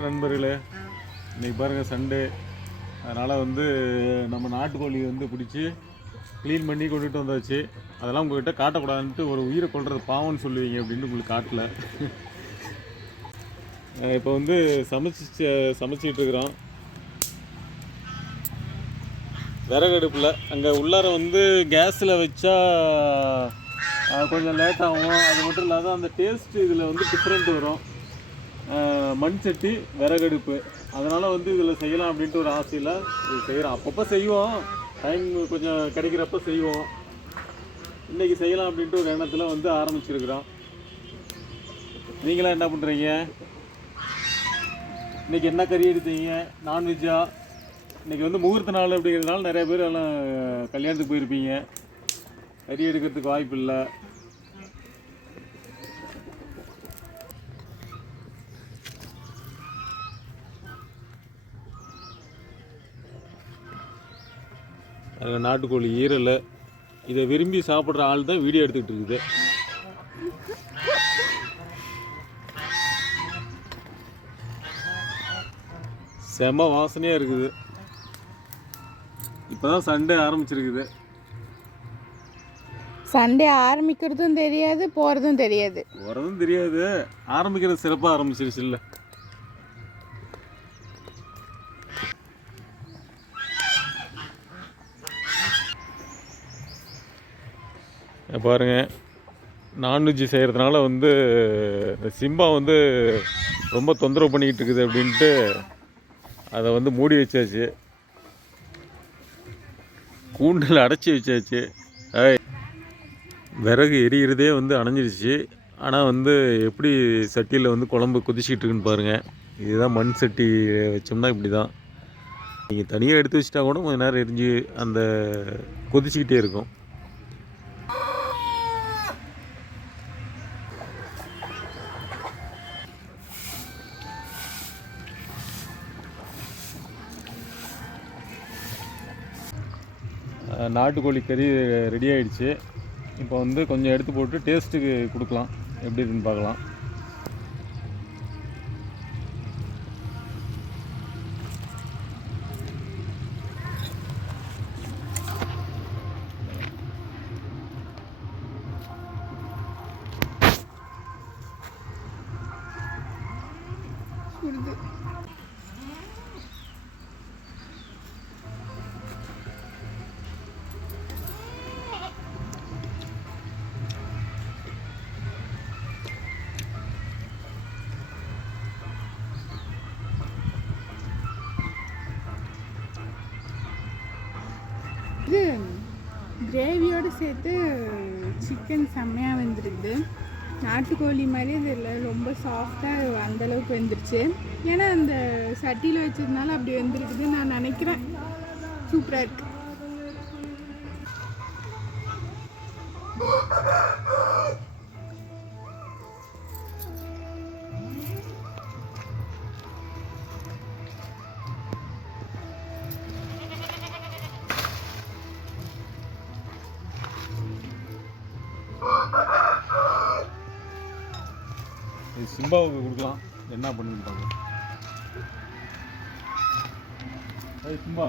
வணக்கம் நண்பர்களே. இன்றைக்கி பாருங்கள் சண்டே, அதனால் வந்து நம்ம நாட்டுக்கோழி வந்து பிடிச்சி க்ளீன் பண்ணி கொண்டுட்டு வந்தாச்சு. அதெல்லாம் உங்கள்கிட்ட காட்டக்கூடாதுன்ட்டு, ஒரு உயிரை கொள்வது பாவம்னு சொல்லுவீங்க அப்படின்னு உங்களுக்கு காட்டல. இப்போ வந்து சமைச்சிட்டு இருக்கிறோம் விறகடுப்பில். அங்கே உள்ளார வந்து கேஸில் வச்சா கொஞ்சம் லேட் ஆகும். அது மட்டும் இல்லாத அந்த டேஸ்ட்டு இதில் வந்து டிஃப்ரெண்ட் வரும். மண் சட்டி விறகடுப்பு, அதனால் வந்து இதில் செய்யலாம் அப்படின்ட்டு ஒரு ஆசையில் இது செய்கிறோம். அப்பப்போ செய்வோம், டைம் கொஞ்சம் கிடைக்கிறப்ப செய்வோம். இன்றைக்கி செய்யலாம் அப்படின்ட்டு ஒரு எண்ணத்தில் வந்து ஆரம்பிச்சிருக்கிறோம். நீங்களாம் என்ன பண்ணுறீங்க? இன்றைக்கி என்ன கறி எடுத்தீங்க? நான்வெஜ்ஜா? இன்றைக்கி வந்து முகூர்த்த நாள் அப்படிங்கிறதுனால நிறைய பேர் எல்லாம் கல்யாணத்துக்கு போயிருப்பீங்க. கறி எடுக்கிறதுக்கு வாய்ப்பு இல்லை. நாட்டுக்கோழி ஈரலை இதை விரும்பி சாப்பிட்ற ஆள் தான் வீடியோ எடுத்துக்கிட்டு இருக்குது. செம வாசனையாக இருக்குது. இப்போ தான் சண்டே ஆரம்பிச்சிருக்குது. சண்டே ஆரம்பிக்கிறதும் தெரியாது, போகிறதும் தெரியாது. போகிறதும் தெரியாது, ஆரம்பிக்கிறது சிறப்பாக ஆரம்பிச்சிருச்சு இல்லை? பாருங்கள், நான்வெஜ் செய்கிறதுனால வந்து சிம்பா வந்து ரொம்ப தொந்தரவு பண்ணிக்கிட்டு இருக்குது அப்படின்ட்டு அதை வந்து மூடி வச்சாச்சு, கூண்டில் அடைச்சி வச்சாச்சு. விறகு எரியிறதே வந்து அணைஞ்சிருச்சு. ஆனால் வந்து எப்படி சட்டியில் வந்து குழம்பு கொதிச்சிக்கிட்டு இருக்குன்னு பாருங்கள். இதுதான் மண் சட்டி வச்சோம்னா இப்படி தான். நீங்கள் தனியாக எடுத்து வச்சிட்டா கூட கொஞ்சம் நேரம் எரிஞ்சு அந்த கொதிச்சிக்கிட்டே இருக்கும். நாட்டுக்கோழி கறி ரெடி ஆகிடுச்சு. இப்போ வந்து கொஞ்சம் எடுத்து போட்டு டேஸ்ட்டுக்கு கொடுக்கலாம், எப்படி இருக்குன்னு பார்க்கலாம். இது கிரேவியோடு சேர்த்து சிக்கன் செம்மையாக வெந்துருக்குது. நாட்டுக்கோழி மாதிரி இது இல்லை, ரொம்ப சாஃப்டாக அந்தளவுக்கு வெந்துருச்சு. ஏன்னா அந்த சட்டியில் வச்சதுனால அப்படி வெந்திருக்குதுன்னு நான் நினைக்கிறேன். சூப்பராக இருக்கு. சிம்பாவுக்கு கொடுக்கலாம், என்ன பண்ணுன்னு பார்க்கலாம். சிம்பா,